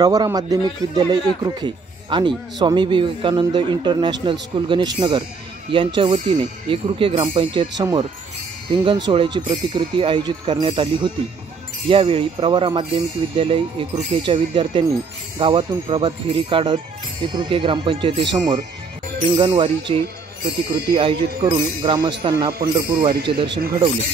प्रवरा माध्यमिक विद्यालय एकरुखे आणि स्वामी विवेकानंद इंटरनॅशनल स्कूल गणेशनगर यांच्या वतीने एकरुखे ग्रामपंचायत समोर रिंगण सोहळ्याची प्रतिकृती आयोजित करण्यात आली होती। यावेळी प्रवरा माध्यमिक विद्यालय एकरुखेच्या विद्यार्थ्यांनी गावातून प्रभात फेरी काढत एकरुखे ग्रामपंचायतीसमोर रिंगण वारीची प्रतिकृती आयोजित करून ग्रामस्थांना पंढरपूर वारीचे दर्शन घडवले।